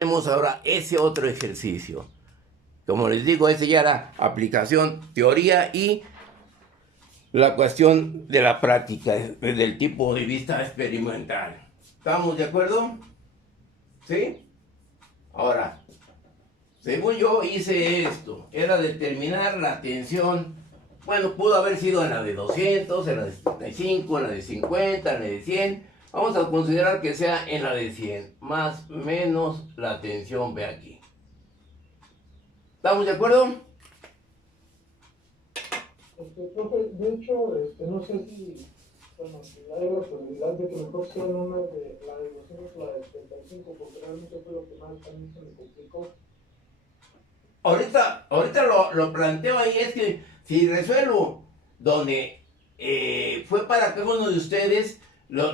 Tenemos ahora ese otro ejercicio. Como les digo, ese ya era aplicación, teoría y la cuestión de la práctica desde el tipo de vista experimental. ¿Estamos de acuerdo? ¿Sí? Ahora, según yo hice esto, era determinar la tensión. Bueno, pudo haber sido en la de 200, en la de 75, en la de 50, en la de 100. Vamos a considerar que sea en la de 100, más menos la tensión, ve aquí. ¿Estamos de acuerdo? Profe, de hecho, no sé si, bueno, si hay la posibilidad de que mejor sean una de la de 200 o la de 75, porque realmente fue lo que más a mí se me complicó. Ahorita lo planteo ahí, es que si resuelvo donde fue para cada uno de ustedes,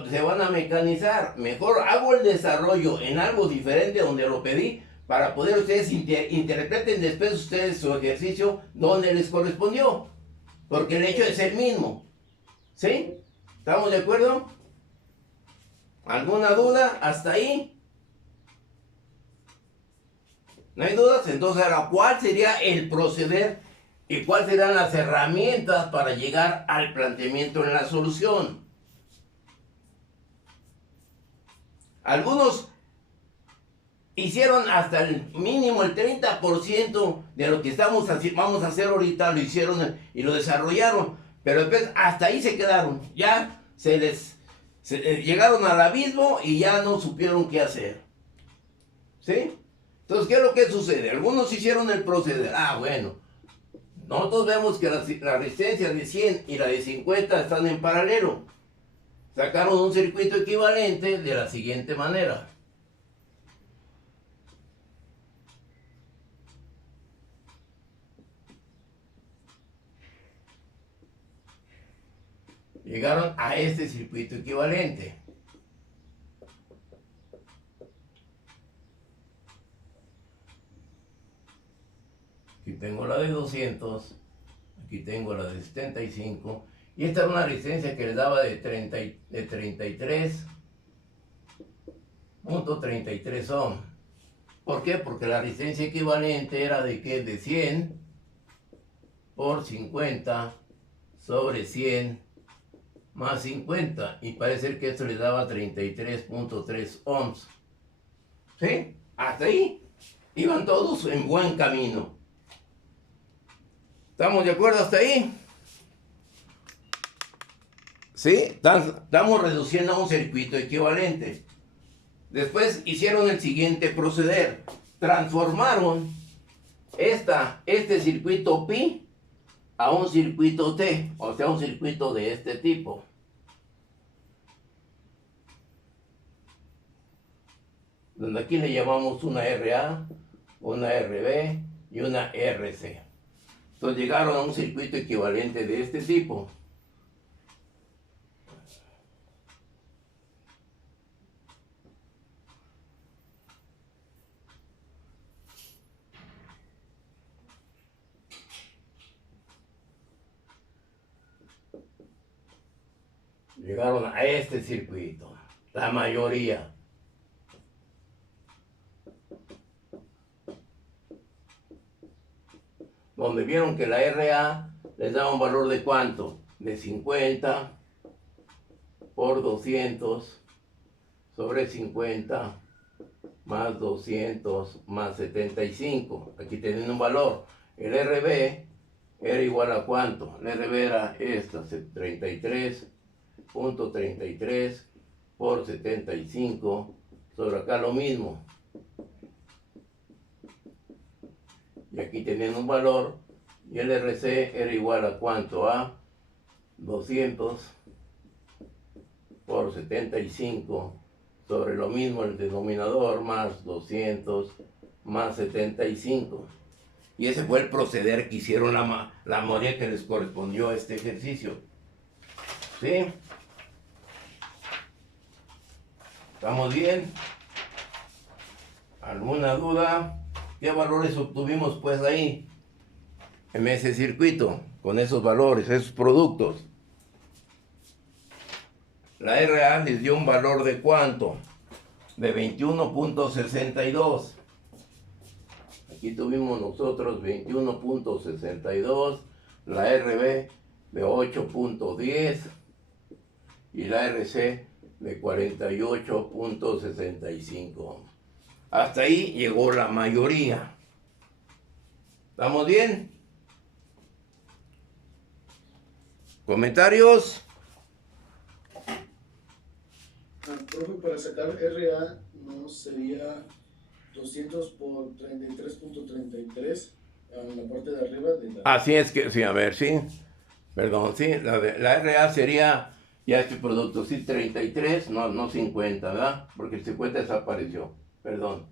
se van a mecanizar. Mejor hago el desarrollo en algo diferente donde lo pedí para poder ustedes interpreten después ustedes su ejercicio donde les correspondió. Porque el hecho es el mismo. ¿Sí? ¿Estamos de acuerdo? ¿Alguna duda hasta ahí? ¿No hay dudas? Entonces, ahora, ¿cuál sería el proceder y cuáles serán las herramientas para llegar al planteamiento en la solución? Algunos hicieron hasta el mínimo el 30% de lo que vamos a hacer ahorita, lo hicieron y lo desarrollaron, pero después hasta ahí se quedaron, ya llegaron al abismo y ya no supieron qué hacer. ¿Sí? Entonces, ¿qué es lo que sucede? Algunos hicieron el proceder. Bueno, nosotros vemos que la resistencia de 100 y la de 50 están en paralelo. Sacaron un circuito equivalente de la siguiente manera. Llegaron a este circuito equivalente. Aquí tengo la de 200, aquí tengo la de 75, y esta era una resistencia que les daba de 33.33 ohm. ¿Por qué? Porque la resistencia equivalente era de ¿qué? De 100 por 50 sobre 100 más 50, y parece que esto les daba 33.3 ohms. ¿Sí? Hasta ahí iban todos en buen camino. ¿Estamos de acuerdo hasta ahí? ¿Sí? Estamos reduciendo a un circuito equivalente. Después hicieron el siguiente proceder. Transformaron este circuito pi a un circuito T, o sea, un circuito de este tipo. Donde aquí le llamamos una RA, una RB y una RC. Entonces llegaron a un circuito equivalente de este tipo. Llegaron a este circuito, la mayoría. Donde vieron que la RA les daba un valor de ¿cuánto? De 50 por 200 sobre 50 más 200 más 75. Aquí tienen un valor. El RB era igual a ¿cuánto? El RB era esta, 33.33 por 75 sobre acá lo mismo. Y aquí tienen un valor, y el RC era igual a ¿cuánto? A 200 por 75 sobre lo mismo el denominador más 200 más 75. Y ese fue el proceder que hicieron la mayoría que les correspondió a este ejercicio. ¿Sí? ¿Estamos bien? ¿Alguna duda? ¿Qué valores obtuvimos pues ahí? En ese circuito, con esos valores, esos productos. La RA les dio un valor de ¿cuánto? de 21.62. Aquí tuvimos nosotros 21.62, la RB de 8.10 y la RC de 48.65. Hasta ahí llegó la mayoría. ¿Estamos bien? ¿Comentarios? Profe, para sacar RA no sería 200 por 33.33 en la parte de arriba de la... Así es que, sí, a ver, sí. Perdón, sí, la RA sería ya este producto, sí, 33, no 50, ¿verdad? Porque el 50 desapareció, perdón.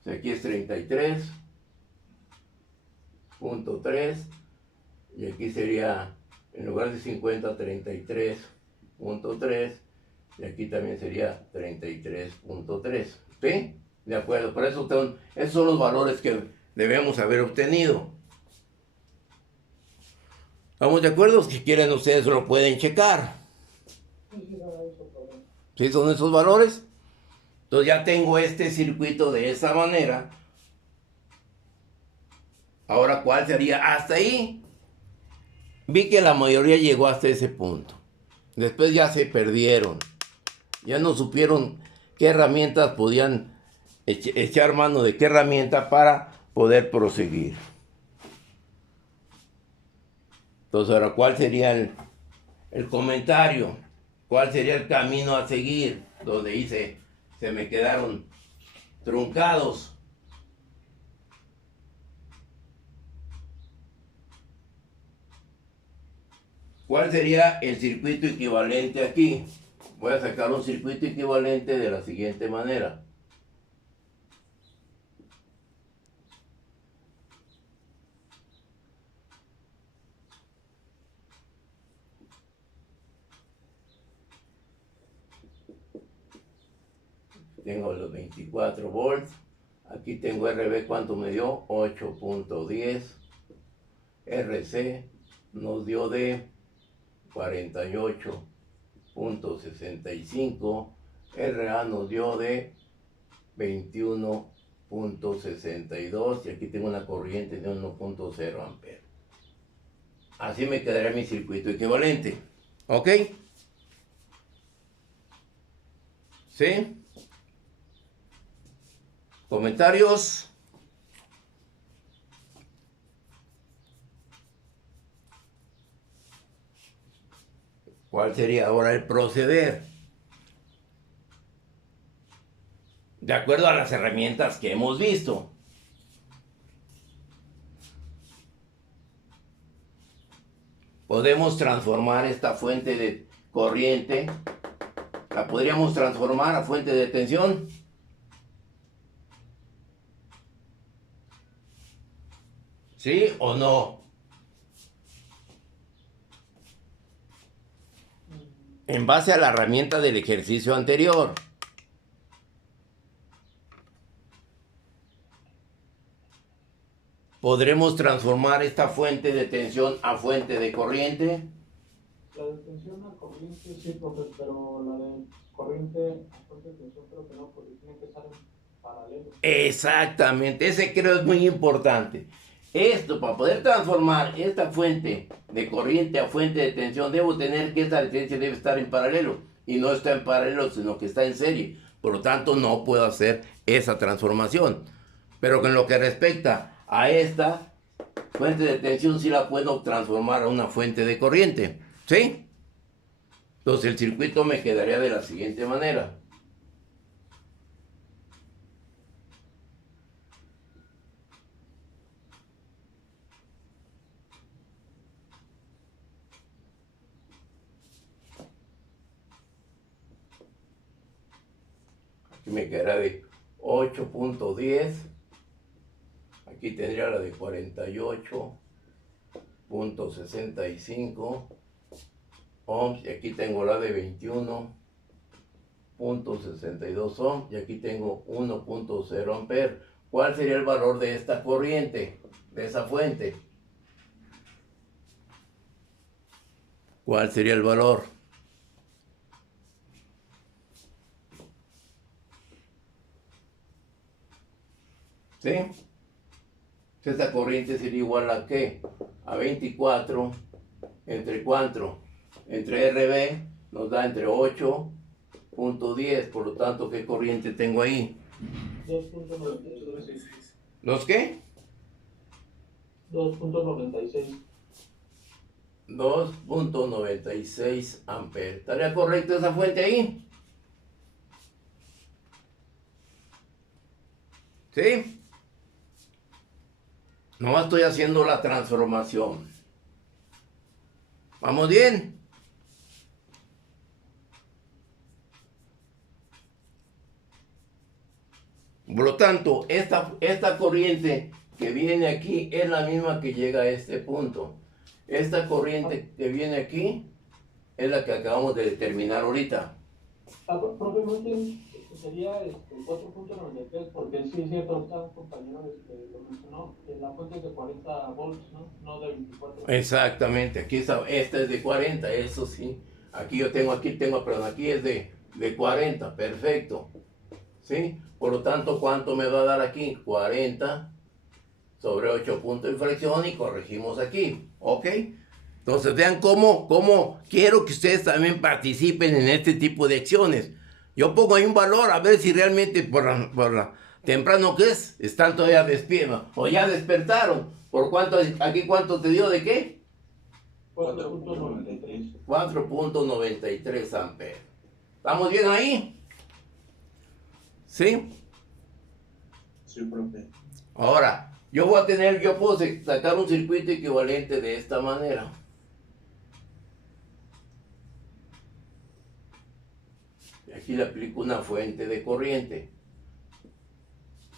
O sea, aquí es 33.3 y aquí sería, en lugar de 50, 33.3 y aquí también sería 33.3, ¿sí? De acuerdo, por eso esos son los valores que debemos haber obtenido. ¿Estamos de acuerdo? Si quieren ustedes lo pueden checar. ¿Sí son esos valores? Entonces ya tengo este circuito de esa manera. Ahora, ¿cuál sería? Hasta ahí. Vi que la mayoría llegó hasta ese punto. Después ya se perdieron. Ya no supieron qué herramientas podían echar mano de qué herramienta para poder proseguir. Entonces, ahora, ¿cuál sería el comentario? ¿Cuál sería el camino a seguir? Donde hice, se me quedaron truncados. ¿Cuál sería el circuito equivalente aquí? Voy a sacar un circuito equivalente de la siguiente manera. Tengo los 24 volts. Aquí tengo RB, ¿cuánto me dio? 8.10. RC nos dio de 48.65. RA nos dio de 21.62 y aquí tengo una corriente de 1.0 amperes. Así me quedaría mi circuito equivalente. ¿Ok? ¿Sí? ¿Comentarios? ¿Cuál sería ahora el proceder? De acuerdo a las herramientas que hemos visto. Podemos transformar esta fuente de corriente, la podríamos transformar a fuente de tensión. ¿Sí o no? En base a la herramienta del ejercicio anterior. ¿Podremos transformar esta fuente de tensión a fuente de corriente? La de tensión a corriente sí, profe, pero la de corriente a fuente de tensión creo que no, porque tiene que estar en paralelo. Exactamente, ese creo es muy importante. Esto, para poder transformar esta fuente de corriente a fuente de tensión, debo tener que esta resistencia debe estar en paralelo. Y no está en paralelo, sino que está en serie. Por lo tanto, no puedo hacer esa transformación. Pero con lo que respecta a esta fuente de tensión, sí la puedo transformar a una fuente de corriente. ¿Sí? Entonces el circuito me quedaría de la siguiente manera. Aquí me quedará de 8.10. Aquí tendría la de 48.65 ohms. Y aquí tengo la de 21.62 ohms. Y aquí tengo 1.0 amperes. ¿Cuál sería el valor de esta corriente? De esa fuente. ¿Cuál sería el valor? ¿Sí? Esta corriente sería igual a ¿qué? A 24 entre cuánto? Entre RB nos da entre 8.10, por lo tanto, ¿qué corriente tengo ahí? 2.96. ¿Los qué? 2.96. 2.96 amperes. ¿Estaría correcta esa fuente ahí? ¿Sí? No estoy haciendo la transformación. ¿Vamos bien? Por lo tanto, esta corriente que viene aquí es la misma que llega a este punto. Esta corriente que viene aquí es la que acabamos de determinar ahorita. Profe, no entiendo, sería 4.93, porque sí es cierto, ahorita un compañero lo mencionó, que la fuente es de 40 volts, ¿no? No de 24. Exactamente, aquí está, esta es de 40, eso sí. Aquí perdón, aquí es de 40, perfecto. ¿Sí? Por lo tanto, ¿cuánto me va a dar aquí? 40 sobre 8 puntos de inflexión y corregimos aquí, ¿ok? Entonces vean cómo quiero que ustedes también participen en este tipo de acciones. Yo pongo ahí un valor a ver si realmente por la temprano que están todavía despiertos o ya despertaron. ¿Por cuánto? ¿Aquí cuánto te dio de qué? 4.93. 4.93 amperes. ¿Estamos bien ahí? ¿Sí? Sí, profe. Ahora, yo puedo sacar un circuito equivalente de esta manera. Y aquí le aplico una fuente de corriente.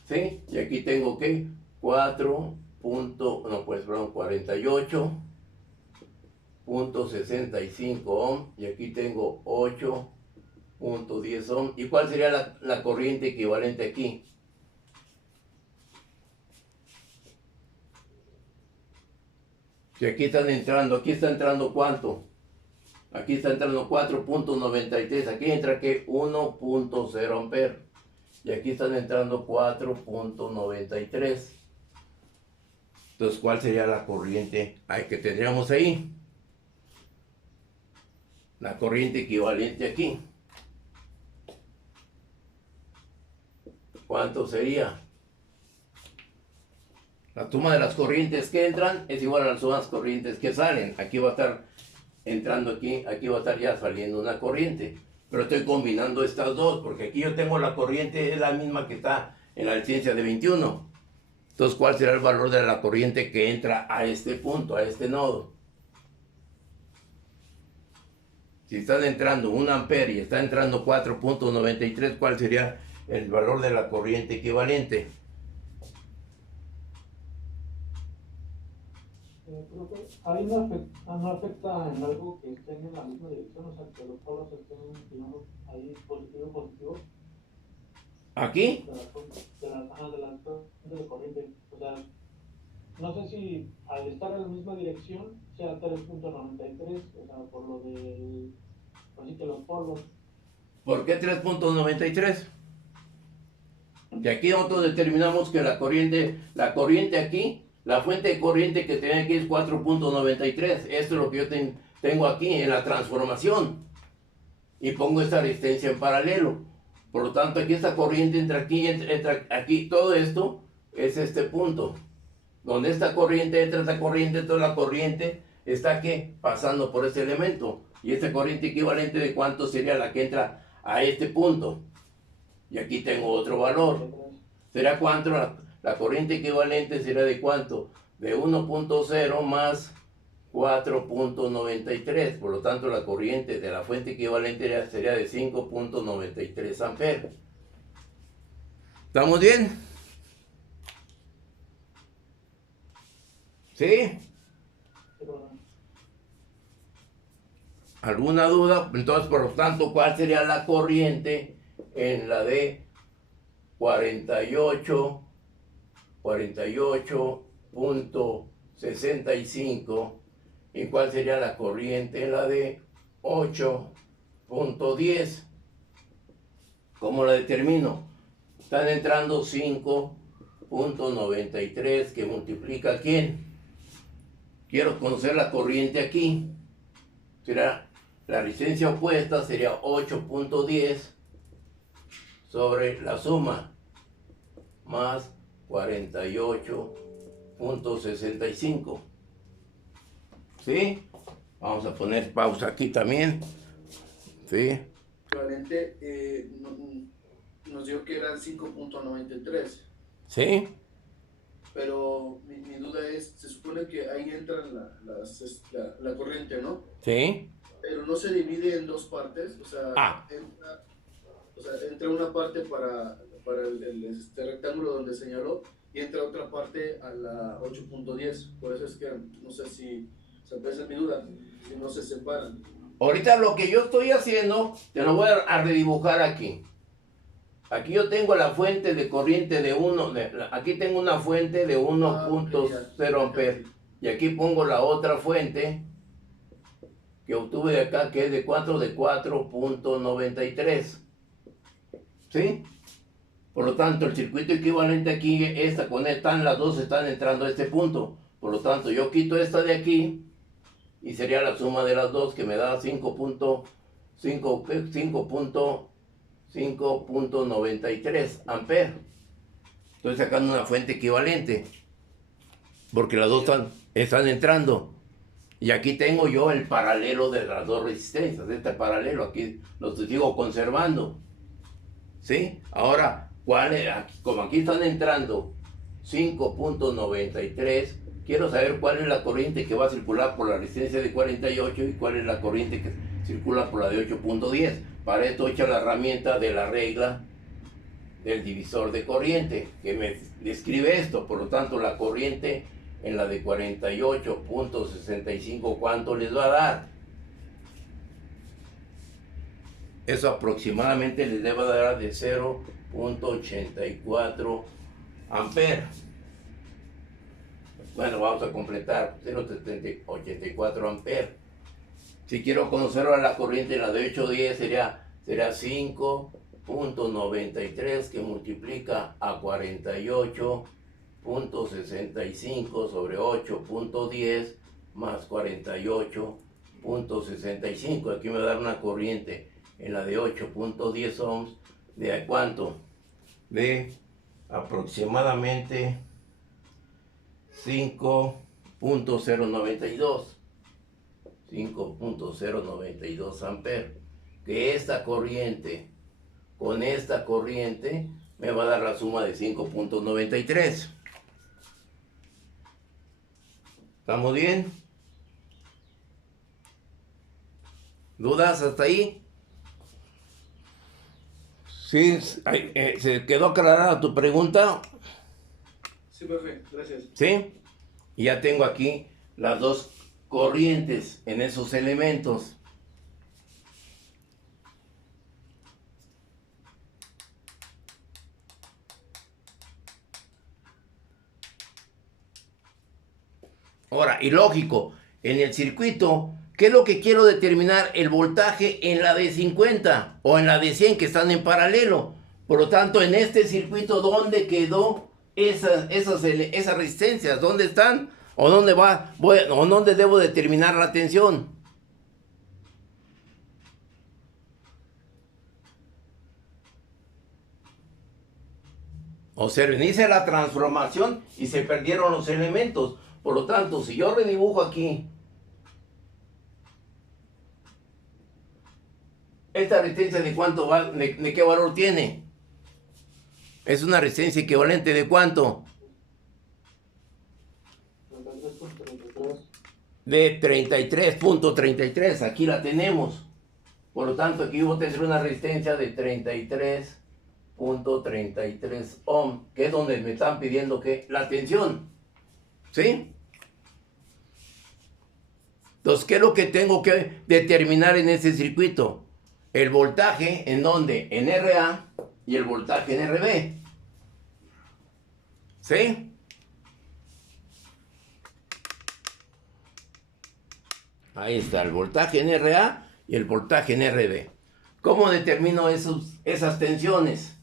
¿Sí? Y aquí tengo que 48.65 ohm. Y aquí tengo 8.10 ohm. ¿Y cuál sería la corriente equivalente aquí? Si aquí está entrando ¿cuánto? Aquí está entrando 4.93, aquí entra que 1.0 amperes. Y aquí están entrando 4.93. Entonces, ¿cuál sería la corriente que tendríamos ahí? La corriente equivalente aquí. ¿Cuánto sería? La suma de las corrientes que entran es igual a la suma de las corrientes que salen. Aquí va a estar entrando aquí va a estar ya saliendo una corriente. Pero estoy combinando estas dos, porque aquí yo tengo la corriente, es la misma que está en la licencia de 21. Entonces, ¿cuál será el valor de la corriente que entra a este punto, a este nodo? Si están entrando 1 ampere y está entrando 4.93, ¿cuál sería el valor de la corriente equivalente? Profe, ahí no afecta en algo que estén en la misma dirección, o sea, que los polos estén, digamos, ahí positivo y positivo. ¿Aquí? De las fuentes de corriente. O sea, no sé si al estar en la misma dirección sea 3.93, o sea, por lo del, así que los polos. ¿Por qué 3.93? Y aquí nosotros determinamos que la corriente aquí, la fuente de corriente que tiene aquí es 4.93. Esto es lo que yo tengo aquí en la transformación. Y pongo esta resistencia en paralelo. Por lo tanto, aquí esta corriente entra aquí. Todo esto es este punto. Donde esta corriente entra, toda la corriente está aquí pasando por este elemento. Y esta corriente equivalente de cuánto sería la que entra a este punto. Y aquí tengo otro valor. ¿Será cuánto? La corriente equivalente será de cuánto? De 1.0 más 4.93. Por lo tanto, la corriente de la fuente equivalente sería de 5.93 amperes. ¿Estamos bien? ¿Sí? ¿Alguna duda? Entonces, por lo tanto, ¿cuál sería la corriente en la de 48.65? ¿Y cuál sería la corriente en la de 8.10? ¿Cómo la determino? Están entrando 5 8.93 que multiplica ¿quién? Quiero conocer la corriente aquí. Será la resistencia opuesta, sería 8.10 sobre la suma más 48.65. ¿Sí? Vamos a poner pausa aquí también. ¿Sí? Equivalente, nos dijo que eran 5.93. ¿Sí? Pero mi duda es, se supone que ahí entra la corriente, ¿no? ¿Sí? Pero no se divide en dos partes, o sea, entra una parte para este rectángulo donde señaló y entra otra parte a la 8.10. Por eso es que no sé si, o sea, esa es mi duda, si no se separan. Ahorita lo que yo estoy haciendo, te lo voy a redibujar aquí. Aquí yo tengo la fuente de corriente de 1, aquí tengo una fuente de 1.0 amperes. Y aquí pongo la otra fuente que obtuve de acá, que es de 4.93. ¿Sí? Por lo tanto, el circuito equivalente aquí, las dos están entrando a este punto. Por lo tanto, yo quito esta de aquí y sería la suma de las dos que me da 5.93 amperes. Estoy sacando una fuente equivalente porque las dos están entrando. Y aquí tengo yo el paralelo de las dos resistencias. Este paralelo aquí lo sigo conservando. ¿Sí? Ahora, como aquí están entrando 5.93, quiero saber cuál es la corriente que va a circular por la resistencia de 48 y cuál es la corriente que circula por la de 8.10. Para esto echa la herramienta de la regla del divisor de corriente, que me describe esto. Por lo tanto, la corriente en la de 48.65, ¿cuánto les va a dar? Eso aproximadamente les debe dar de 0.84 amperes. Bueno, vamos a completar 0.84 amperes. Si quiero conocer ahora la corriente en la de 8.10 será 5.93 que multiplica a 48.65 sobre 8.10 más 48.65. Aquí me va a dar una corriente en la de 8.10 ohms de ¿cuánto? De aproximadamente 5.092 amperes. Que esta corriente con esta corriente me va a dar la suma de 5.93. ¿Estamos bien? ¿Dudas hasta ahí? ¿Sí? ¿Se quedó aclarada tu pregunta? Sí, profe, gracias. ¿Sí? Y ya tengo aquí las dos corrientes en esos elementos. Ahora, y lógico, en el circuito, ¿qué es lo que quiero determinar? El voltaje en la de 50 o en la de 100 que están en paralelo. Por lo tanto, en este circuito, ¿dónde quedó esas resistencias? ¿Dónde están? ¿O dónde va? ¿O dónde debo determinar la tensión? O se reinicia la transformación y se perdieron los elementos. Por lo tanto, si yo redibujo aquí esta resistencia, ¿de cuánto va? ¿De qué valor tiene? Es una resistencia equivalente ¿de cuánto? De 33.33. Aquí la tenemos. Por lo tanto, aquí voy a tener una resistencia de 33.33 ohm, que es donde me están pidiendo que la tensión. ¿Sí? Entonces, ¿qué es lo que tengo que determinar en ese circuito? El voltaje, ¿en dónde? En RA y el voltaje en RB. ¿Sí? Ahí está, el voltaje en RA y el voltaje en RB. ¿Cómo determino esas tensiones?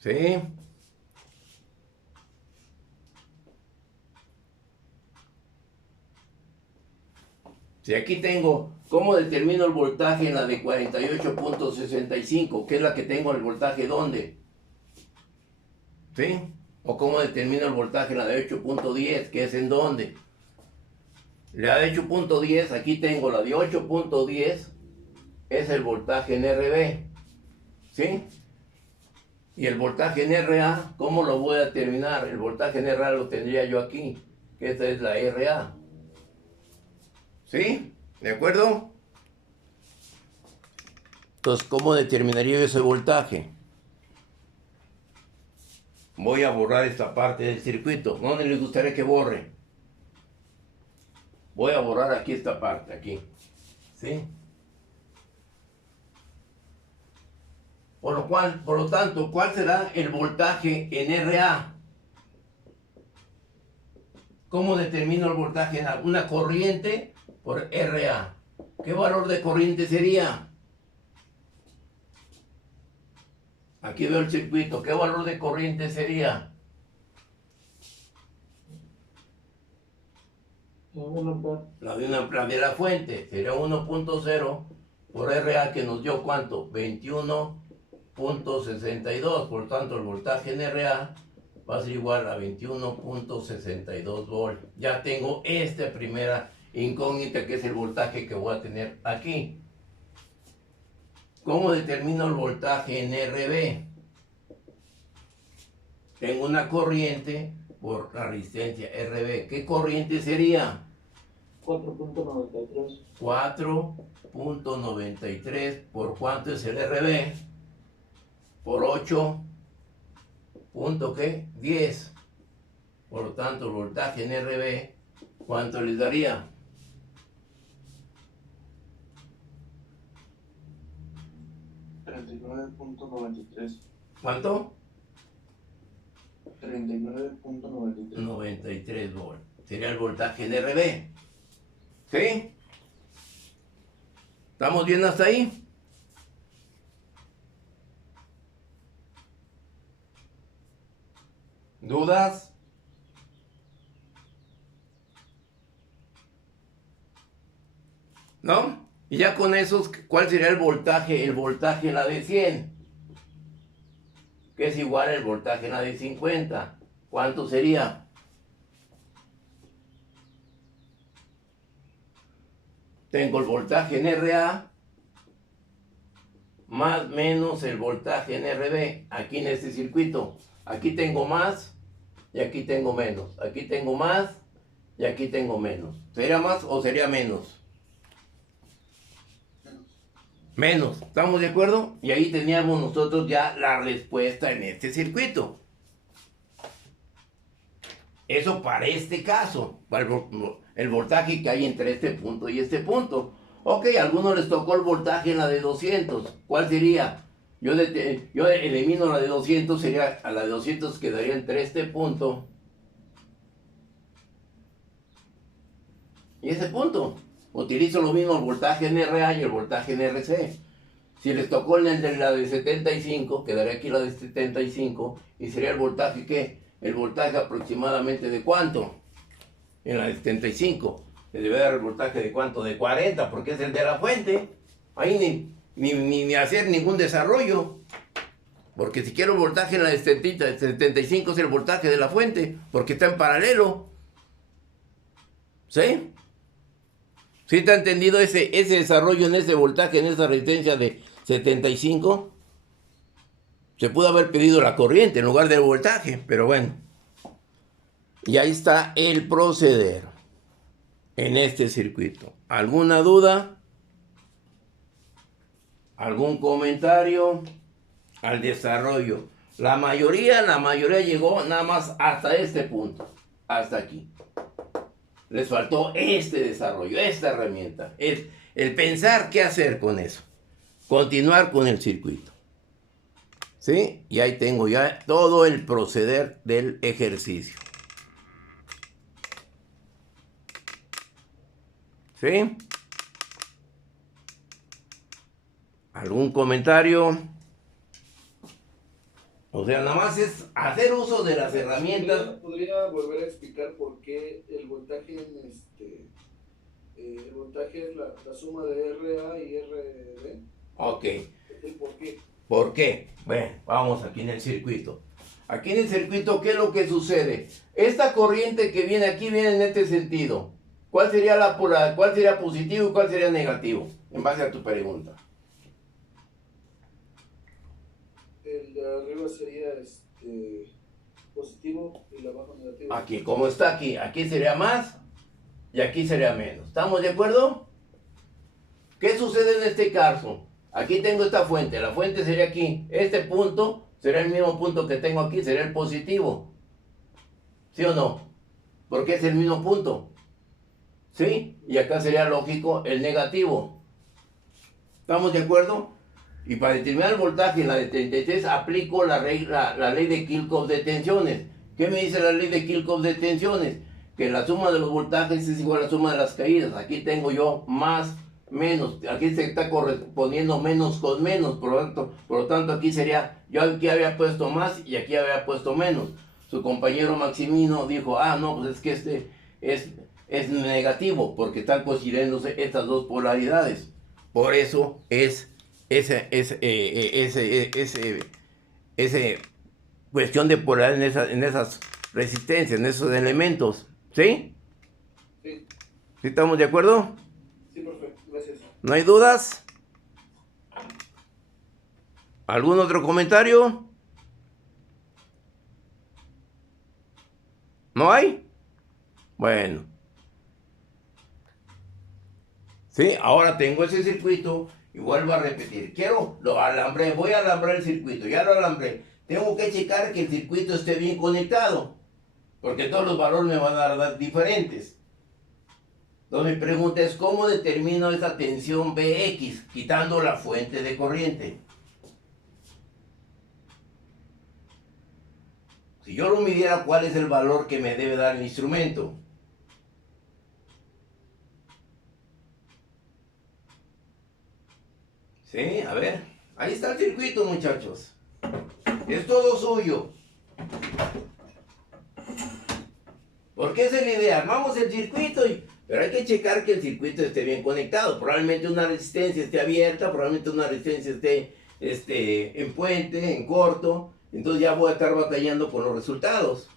¿Sí? Si aquí tengo, ¿cómo determino el voltaje en la de 48.65? ¿Qué es la que tengo el voltaje dónde? ¿Sí? ¿O cómo determino el voltaje en la de 8.10? ¿Qué es en dónde? La de 8.10, aquí tengo la de 8.10, es el voltaje en RB. ¿Sí? Y el voltaje en RA, ¿cómo lo voy a determinar? El voltaje en RA lo tendría yo aquí, que esta es la RA. ¿Sí? ¿De acuerdo? Entonces, ¿cómo determinaría yo ese voltaje? Voy a borrar esta parte del circuito. ¿Dónde les gustaría que borre? Voy a borrar aquí esta parte, aquí. ¿Sí? Por lo tanto, ¿cuál será el voltaje en RA? ¿Cómo determino el voltaje en una corriente por RA? ¿Qué valor de corriente sería? Aquí veo el circuito. ¿Qué valor de corriente sería? La de la fuente. Sería 1.0 por RA, que nos dio ¿cuánto? 21.62. Por lo tanto, el voltaje en RA va a ser igual a 21.62 volts. Ya tengo esta primera incógnita, que es el voltaje que voy a tener aquí. ¿Cómo determino el voltaje en RB? Tengo una corriente por la resistencia RB. ¿Qué corriente sería? 4.93. 4.93. ¿Por cuánto es el RB? Por 8. ¿Qué? 10. Por lo tanto, el voltaje en RB, ¿cuánto les daría? $39.93. ¿Cuánto? 39.93. 93 volts. Sería el voltaje en RB. ¿Sí? ¿Estamos bien hasta ahí? ¿Dudas? ¿No? Y ya con esos, ¿cuál sería el voltaje? El voltaje en la de 100, que es igual al voltaje en la de 50. ¿Cuánto sería? Tengo el voltaje en RA más menos el voltaje en RB. Aquí en este circuito, aquí tengo más y aquí tengo menos. Aquí tengo más y aquí tengo menos. ¿Sería más o sería menos? Menos, ¿estamos de acuerdo? Y ahí teníamos nosotros ya la respuesta en este circuito. Eso para este caso, para el voltaje que hay entre este punto y este punto. Ok, a algunos les tocó el voltaje en la de 200. ¿Cuál sería? Yo elimino la de 200, sería a la de 200 quedaría entre este punto y ese punto. Utilizo lo mismo el voltaje en RA y el voltaje en RC. Si les tocó el de la de 75, quedaría aquí la de 75 y sería el voltaje, ¿qué? El voltaje aproximadamente de ¿cuánto? En la de 75. Le debe dar el voltaje de ¿cuánto? De 40, porque es el de la fuente. Ahí ni hacer ningún desarrollo. Porque si quiero el voltaje en la de 75 es el voltaje de la fuente, porque está en paralelo. ¿Sí? ¿Sí está entendido ese desarrollo en ese voltaje, en esa resistencia de 75? Se pudo haber pedido la corriente en lugar del voltaje, pero bueno. Y ahí está el proceder en este circuito. ¿Alguna duda? ¿Algún comentario al desarrollo? La mayoría llegó nada más hasta este punto, hasta aquí. Les faltó este desarrollo, esta herramienta, el pensar qué hacer con eso, continuar con el circuito. ¿Sí? Y ahí tengo ya todo el proceder del ejercicio. ¿Sí? ¿Algún comentario? O sea, nada más es hacer uso de las herramientas. ¿Podría volver a explicar por qué el voltaje el voltaje es la suma de RA y RB? Ok. ¿Por qué? ¿Por qué? Bueno, vamos aquí en el circuito. Aquí en el circuito, ¿qué es lo que sucede? Esta corriente que viene aquí viene en este sentido. ¿Cuál sería la polar? ¿Cuál sería positivo y cuál sería negativo? En base a tu pregunta. El de arriba sería positivo y el de abajo negativo. Aquí, como está aquí, aquí sería más y aquí sería menos. ¿Estamos de acuerdo? ¿Qué sucede en este caso? Aquí tengo esta fuente, la fuente sería aquí. Este punto sería el mismo punto que tengo aquí, sería el positivo. ¿Sí o no? Porque es el mismo punto. ¿Sí? Y acá sería lógico el negativo. ¿Estamos de acuerdo? Y para determinar el voltaje en la de 33 aplico la ley de Kirchhoff de tensiones. ¿Qué me dice la ley de Kirchhoff de tensiones? Que la suma de los voltajes es igual a la suma de las caídas. Aquí tengo yo más, menos. Aquí se está correspondiendo menos con menos. Por lo tanto aquí sería, yo aquí había puesto más y aquí había puesto menos. Su compañero Maximino dijo, no, pues es que este es negativo porque están coincidiéndose estas dos polaridades. Por eso es ese cuestión de polaridad en esas resistencias, en esos elementos. ¿Sí? Sí. ¿Sí estamos de acuerdo? Sí, perfecto. Gracias. ¿No hay dudas? ¿Algún otro comentario? ¿No hay? Bueno. Sí, ahora tengo ese circuito y vuelvo a repetir. Voy a alambrar el circuito, ya lo alambré. Tengo que checar que el circuito esté bien conectado, porque todos los valores me van a dar diferentes. Entonces mi pregunta es, ¿cómo determino esa tensión Bx quitando la fuente de corriente? Si yo lo midiera, ¿cuál es el valor que me debe dar el instrumento? Sí, a ver, ahí está el circuito, muchachos. Es todo suyo. Porque esa es la idea, armamos el circuito, pero hay que checar que el circuito esté bien conectado. Probablemente una resistencia esté abierta, probablemente una resistencia esté en puente, en corto. Entonces ya voy a estar batallando con los resultados.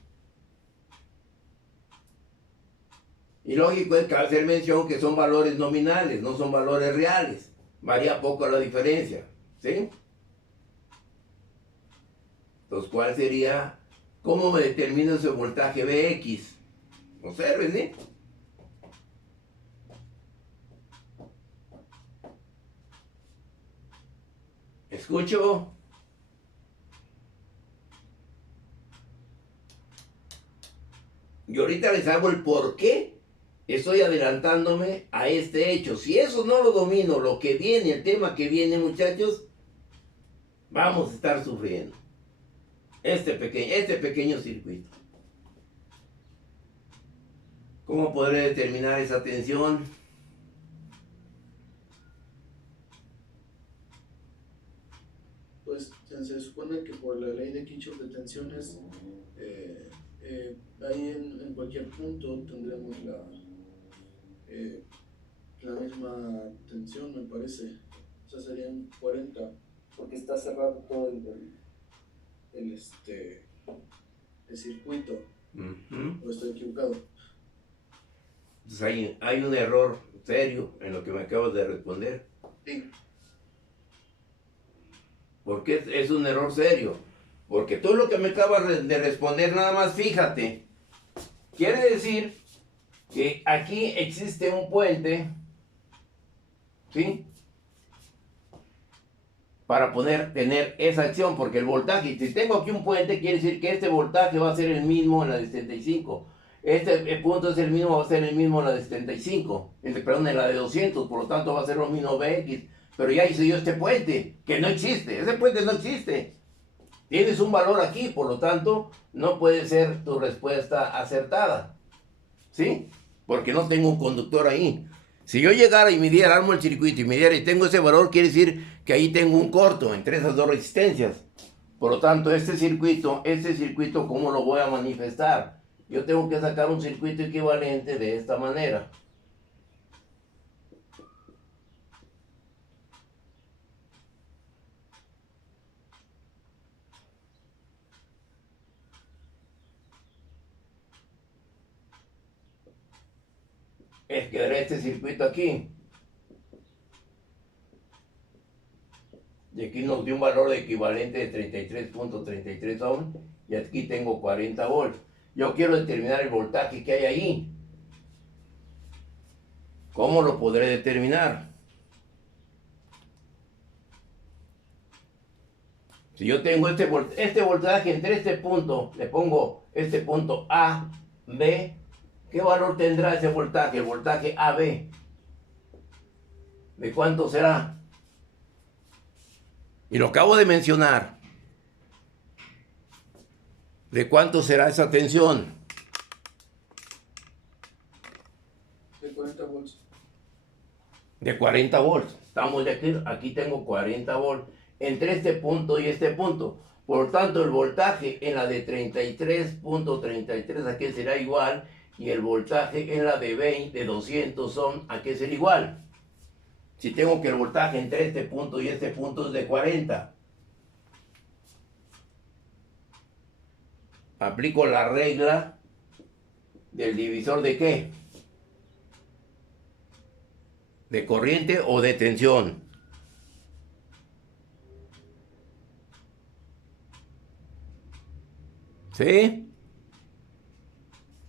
Y lógico es que hacer mención que son valores nominales, no son valores reales. Varía poco la diferencia, ¿sí? Entonces, ¿cuál sería? ¿Cómo me determino ese voltaje Bx? Observen, ¿eh? Escucho. Y ahorita les hago el por qué estoy adelantándome a este hecho. Si eso no lo domino, lo que viene, el tema que viene, muchachos, vamos a estar sufriendo este pequeño circuito. ¿Cómo podré determinar esa tensión? Pues se supone que por la ley de Kirchhoff de tensiones, ahí en cualquier punto tendremos la misma tensión, me parece. O sea, serían 40, porque está cerrado todo el circuito. ¿O estoy equivocado? Entonces hay un error serio en lo que me acabas de responder. Sí. ¿Por qué es un error serio? Porque todo lo que me acabas de responder, nada más fíjate, quiere decir que aquí existe un puente, ¿sí? Para poder tener esa acción, porque el voltaje, si tengo aquí un puente, quiere decir que este voltaje va a ser el mismo en la de 75. Este punto es el mismo, va a ser el mismo en la de 75, perdón, en la de 200, por lo tanto va a ser lo mismo Bx. Pero ya hice yo este puente, que no existe, ese puente no existe. Tienes un valor aquí, por lo tanto, no puede ser tu respuesta acertada. ¿Sí? Porque no tengo un conductor ahí. Si yo llegara y midiera, armo el circuito y midiera y tengo ese valor, quiere decir que ahí tengo un corto entre esas dos resistencias. Por lo tanto, este circuito, ¿cómo lo voy a manifestar? Yo tengo que sacar un circuito equivalente de esta manera. Es que era este circuito aquí. Y aquí nos dio un valor de equivalente de 33.33 ohms. Y aquí tengo 40 volts. Yo quiero determinar el voltaje que hay ahí. ¿Cómo lo podré determinar? Si yo tengo este voltaje entre este punto, le pongo este punto A, B, ¿qué valor tendrá ese voltaje? El voltaje AB. ¿De cuánto será? Y lo acabo de mencionar. ¿De cuánto será esa tensión? De 40 volts. De 40 volts. Estamos de aquí, aquí tengo 40 volts entre este punto y este punto. Por lo tanto, el voltaje en la de 33.33 aquí será igual, y el voltaje en la de 20, de 200 ohms, aquí será igual. Si tengo que el voltaje entre este punto y este punto es de 40. Aplico la regla del divisor de ¿qué? ¿De corriente o de tensión? ¿Sí?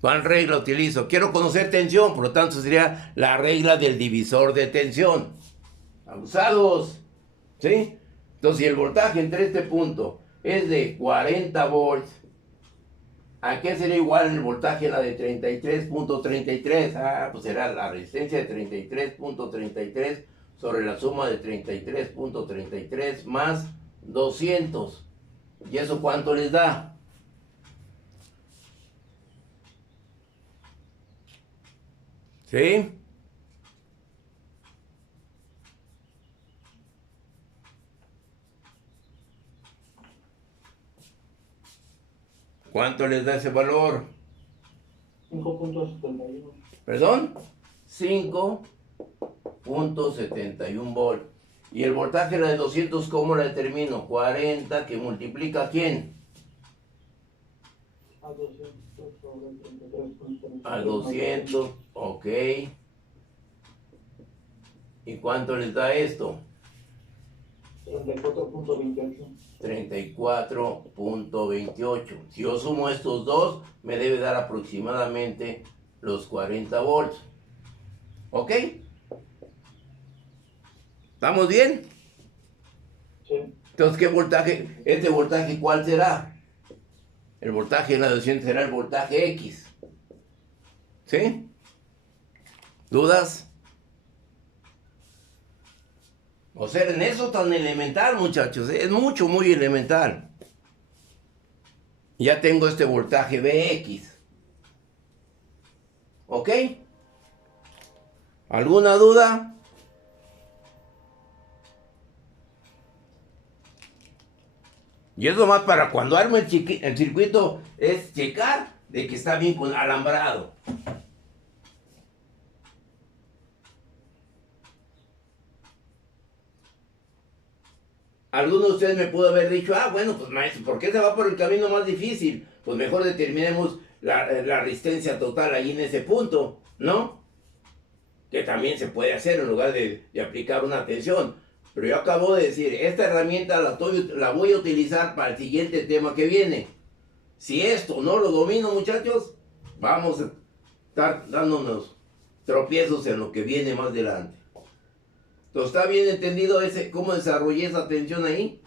¿Cuál regla utilizo? Quiero conocer tensión, por lo tanto sería la regla del divisor de tensión. Abusados. ¿Sí? Entonces, si el voltaje entre este punto es de 40 volts, ¿a qué sería igual el voltaje en la de 33.33? Ah, pues será la resistencia de 33.33 sobre la suma de 33.33 más 200. ¿Y eso cuánto les da? ¿Sí? ¿Cuánto les da ese valor? 5.71. ¿Perdón? 5.71 volts. ¿Y el voltaje la de 200 cómo la determino? 40 que multiplica ¿a quién? A 200 sobre 33.33. A 200, ok. ¿Y cuánto les da esto? 34.28. 34.28. Si yo sumo estos dos, me debe dar aproximadamente los 40 volts. ¿Ok? ¿Estamos bien? Sí. Entonces, ¿qué voltaje? ¿Este voltaje cuál será? El voltaje en la 200 será el voltaje X. ¿Sí? ¿Dudas? O sea, en eso tan elemental, muchachos. Es mucho, muy elemental. Ya tengo este voltaje BX. ¿Ok? ¿Alguna duda? Y eso más para cuando armo el circuito, es checar de que está bien alambrado. Alguno de ustedes me pudo haber dicho, ah, bueno, pues maestro, ¿por qué se va por el camino más difícil? Pues mejor determinemos la resistencia total ahí en ese punto, ¿no? Que también se puede hacer en lugar de aplicar una tensión. Pero yo acabo de decir, esta herramienta la voy a utilizar para el siguiente tema que viene. Si esto no lo domino, muchachos, vamos a estar dándonos tropiezos en lo que viene más adelante. Entonces, ¿está bien entendido cómo desarrollé esa tensión ahí?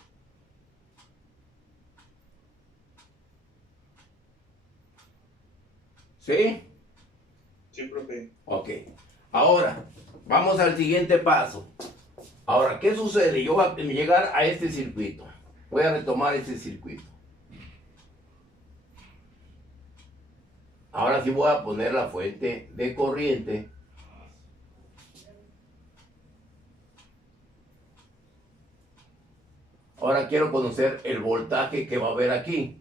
¿Sí? Sí, profe. Ok. Ahora, vamos al siguiente paso. Ahora, ¿qué sucede? Yo voy a llegar a este circuito. Voy a retomar este circuito. Ahora sí voy a poner la fuente de corriente. Ahora quiero conocer el voltaje que va a haber aquí.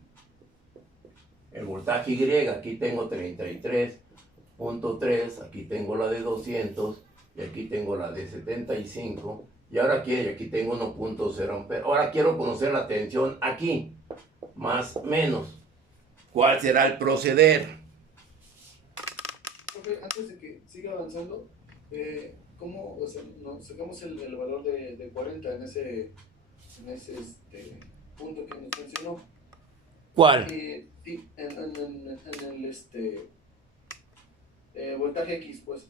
El voltaje Y, aquí tengo 33.3, aquí tengo la de 200 y aquí tengo la de 75. Y ahora aquí tengo 1.0 amperes. Ahora quiero conocer la tensión aquí, más menos. ¿Cuál será el proceder? Profe, antes de que siga avanzando, ¿cómo nos sacamos el valor de 40 en ese punto que nos mencionó? ¿Cuál? Sí, en el voltaje X, pues.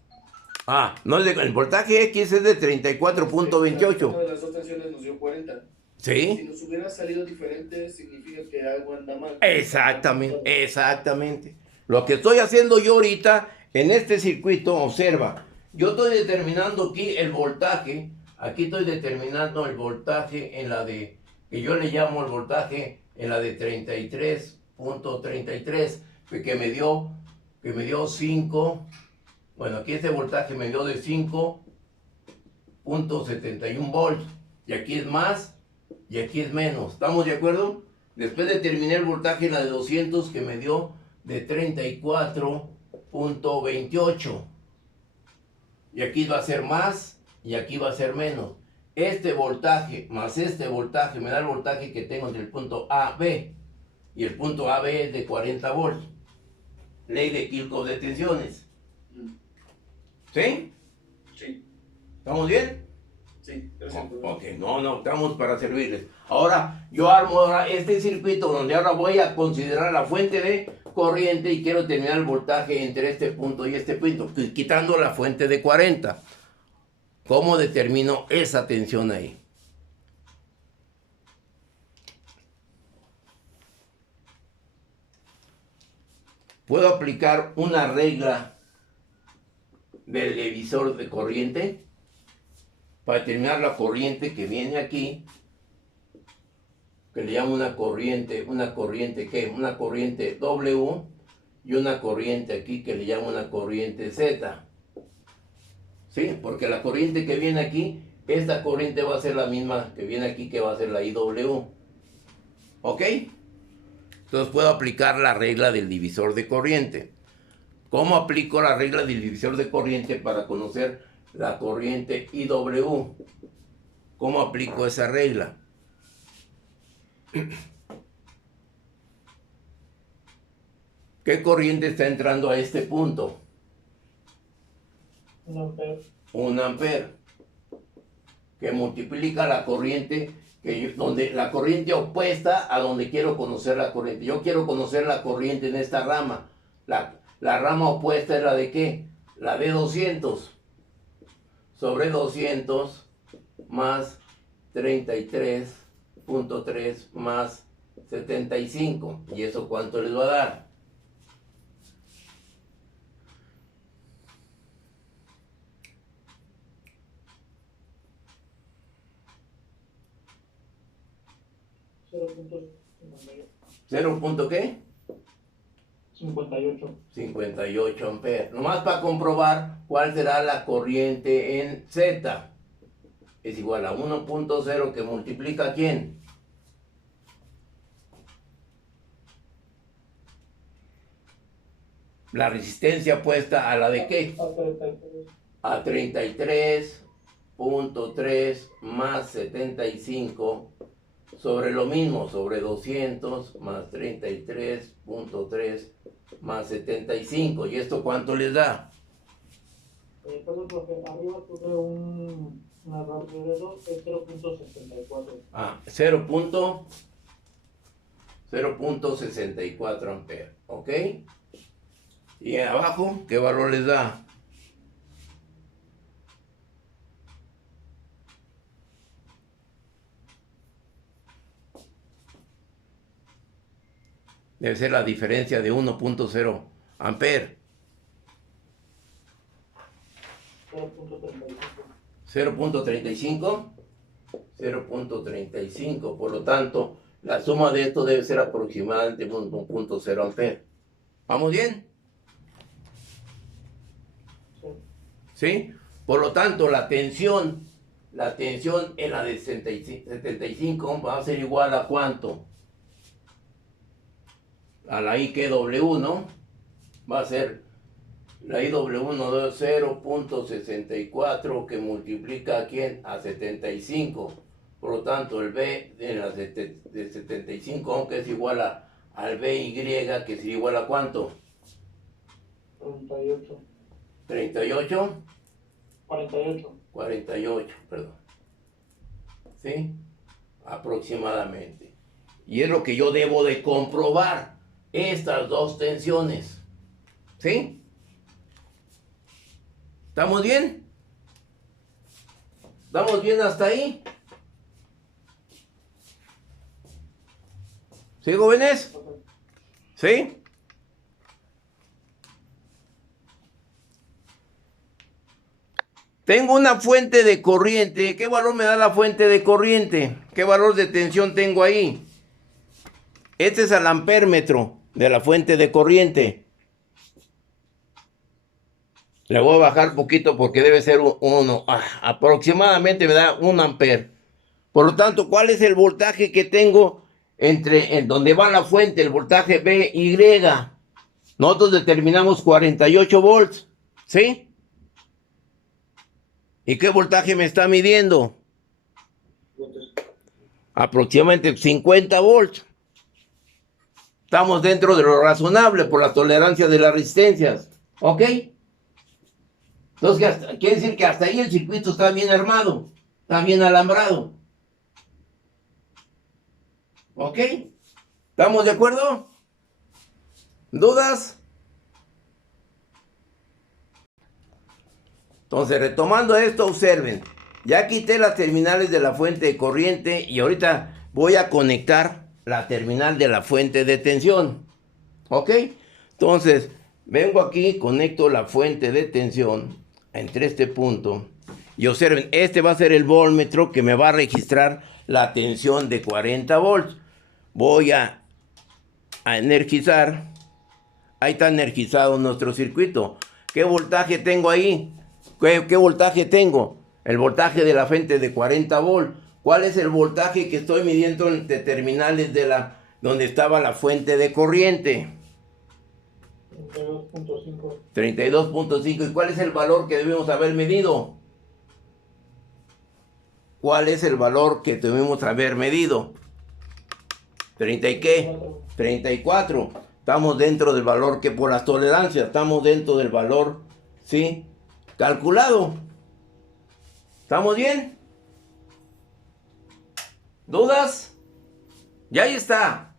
No, el voltaje X es de 34.28. Una de las dos tensiones nos dio 40. ¿Sí? Si nos hubiera salido diferente, significa que algo anda mal. Exactamente. Lo que estoy haciendo yo ahorita en este circuito, observa, yo estoy determinando aquí el voltaje, aquí estoy determinando el voltaje en la de, que yo le llamo el voltaje en la de 33.33, que me dio 5, bueno, aquí este voltaje me dio de 5.71 volts, y aquí es más, y aquí es menos. ¿Estamos de acuerdo? Después determiné el voltaje en la de 200 que me dio de 34.28. Y aquí va a ser más y aquí va a ser menos. Este voltaje más este voltaje me da el voltaje que tengo entre el punto A, B. Y el punto A, B es de 40 volts. Ley de Kirchhoff de tensiones. ¿Sí? Sí. ¿Estamos bien? Sí, gracias. Ok, no, estamos para servirles. Ahora, yo armo este circuito donde ahora voy a considerar la fuente de corriente y quiero terminar el voltaje entre este punto y este punto, quitando la fuente de 40. ¿Cómo determino esa tensión ahí? ¿Puedo aplicar una regla del divisor de corriente para determinar la corriente que viene aquí, que le llamo una corriente ¿qué? Una corriente W, y una corriente aquí que le llamo una corriente Z? ¿Sí? Porque la corriente que viene aquí, esta corriente va a ser la misma que viene aquí, que va a ser la IW. ¿Ok? Entonces puedo aplicar la regla del divisor de corriente. ¿Cómo aplico la regla del divisor de corriente para conocer la corriente IW? ¿Cómo aplico esa regla? ¿Qué corriente está entrando a este punto? 1 ampere. 1 ampere. Que multiplica la corriente, donde la corriente opuesta a donde quiero conocer la corriente. Yo quiero conocer la corriente en esta rama. La rama opuesta es la de ¿qué? La de 200. Sobre 200 más 33.3 más 75. ¿Y eso cuánto les va a dar? ¿0 punto qué? 58. 58 amperes. Nomás para comprobar cuál será la corriente en Z. Es igual a 1.0 que multiplica ¿quién? La resistencia puesta a la de ¿qué? A 33.3 más 75 sobre lo mismo, sobre 200 más 33.3 más 75. ¿Y esto cuánto les da? Perdón, porque arriba tuve una radio de 2, es 0.64. 0.64 amperes, ¿ok? Y abajo, ¿qué valor les da? Debe ser la diferencia de 1.0 amperes. 0.35. 0.35. Por lo tanto, la suma de esto debe ser aproximadamente 1.0 amperes. ¿Vamos bien? ¿Sí? Por lo tanto, la tensión la tensión en la de 75 va a ser igual a ¿cuánto? A la IQW, ¿no? Va a ser la IW1 de 0.64 que multiplica a quién? A 75. Por lo tanto, el B de 75, aunque es igual al BY, que es igual a ¿cuánto? 38. 38. 48. 48, perdón. ¿Sí? Aproximadamente. Y es lo que yo debo de comprobar. Estas dos tensiones. ¿Sí? ¿Estamos bien? ¿Estamos bien hasta ahí? ¿Sí, jóvenes? ¿Sí? Tengo una fuente de corriente. ¿Qué valor me da la fuente de corriente? ¿Qué valor de tensión tengo ahí? Este es el ampérmetro de la fuente de corriente. Le voy a bajar poquito porque debe ser uno. Aproximadamente me da 1 amper. Por lo tanto, ¿cuál es el voltaje que tengo en donde va la fuente? El voltaje BY. Nosotros determinamos 48 volts. ¿Sí? ¿Y qué voltaje me está midiendo? Aproximadamente 50 volts. Estamos dentro de lo razonable por la tolerancia de las resistencias. ¿Ok? Entonces, quiere decir que hasta ahí el circuito está bien armado, está bien alambrado. ¿Ok? ¿Estamos de acuerdo? ¿Dudas? Entonces, retomando esto, observen. Ya quité las terminales de la fuente de corriente y ahorita voy a conectar la terminal de la fuente de tensión. ¿Ok? Entonces, vengo aquí, conecto la fuente de tensión entre este punto. Y observen, este va a ser el voltmetro que me va a registrar la tensión de 40 volts. Voy a energizar. Ahí está energizado nuestro circuito. ¿Qué voltaje tengo ahí? ¿Qué voltaje tengo? El voltaje de la fuente de 40 volts. ¿Cuál es el voltaje que estoy midiendo entre terminales de donde estaba la fuente de corriente? 32.5. 32.5. ¿Y cuál es el valor que debemos haber medido? ¿Cuál es el valor que debemos haber medido? ¿30 y qué? 34. Estamos dentro del valor que por las tolerancias, estamos dentro del valor, ¿sí? Calculado. ¿Estamos bien? ¿Dudas? Ya ahí está.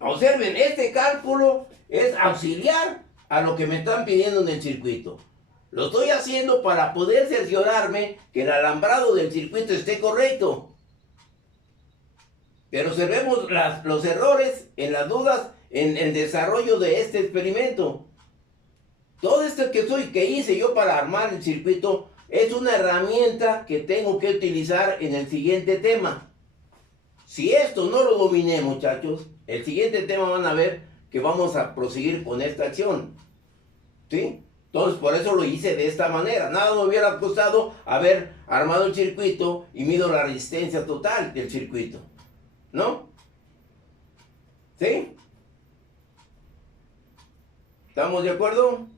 Observen, este cálculo es auxiliar a lo que me están pidiendo en el circuito. Lo estoy haciendo para poder cerciorarme que el alambrado del circuito esté correcto. Pero observemos los errores en las dudas en el desarrollo de este experimento. Todo esto que hice yo para armar el circuito es una herramienta que tengo que utilizar en el siguiente tema. Si esto no lo dominé, muchachos, el siguiente tema van a ver que vamos a proseguir con esta acción. ¿Sí? Entonces, por eso lo hice de esta manera. Nada me hubiera costado haber armado el circuito y mido la resistencia total del circuito. ¿No? ¿Sí? ¿Estamos de acuerdo?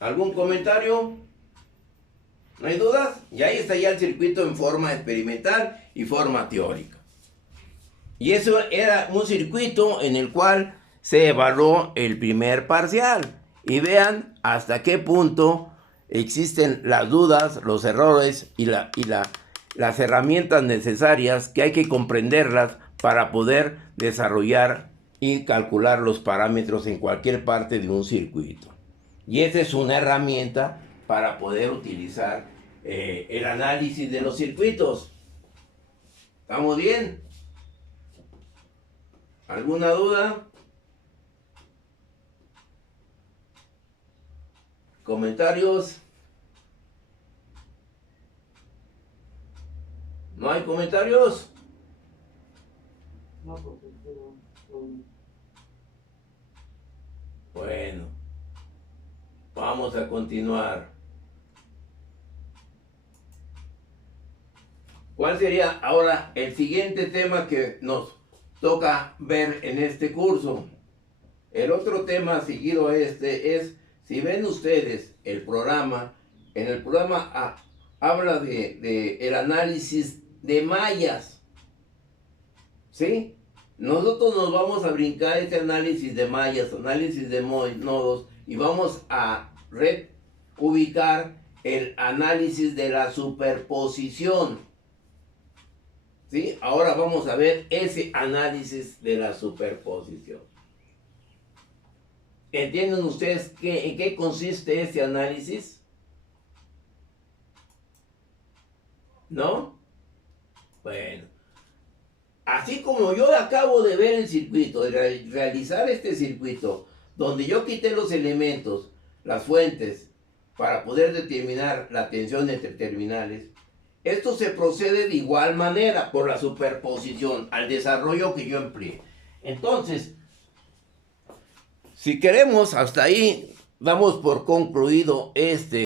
¿Algún comentario? ¿No hay dudas? Y ahí está ya el circuito en forma experimental y forma teórica. Y eso era un circuito en el cual se evaluó el primer parcial. Y vean hasta qué punto existen las dudas, los errores y las herramientas necesarias que hay que comprenderlas para poder desarrollar y calcular los parámetros en cualquier parte de un circuito. Y esa es una herramienta para poder utilizar el análisis de los circuitos. ¿Estamos bien? ¿Alguna duda? ¿Comentarios? ¿No hay comentarios? No, porque Bueno, vamos a continuar. ¿Cuál sería ahora el siguiente tema que nos toca ver en este curso? El otro tema seguido a este es, si ven ustedes el programa, en el programa habla de el análisis de mallas, ¿sí? Nosotros nos vamos a brincar este análisis de mallas, análisis de nodos, y vamos a ubicar el análisis de la superposición, ¿sí? Ahora vamos a ver ese análisis de la superposición. ¿Entienden ustedes en qué consiste este análisis? ¿No? Bueno, así como yo acabo de ver el circuito, de realizar este circuito, donde yo quité los elementos, las fuentes, para poder determinar la tensión entre terminales, esto se procede de igual manera por la superposición al desarrollo que yo empleé. Entonces, si queremos, hasta ahí damos por concluido este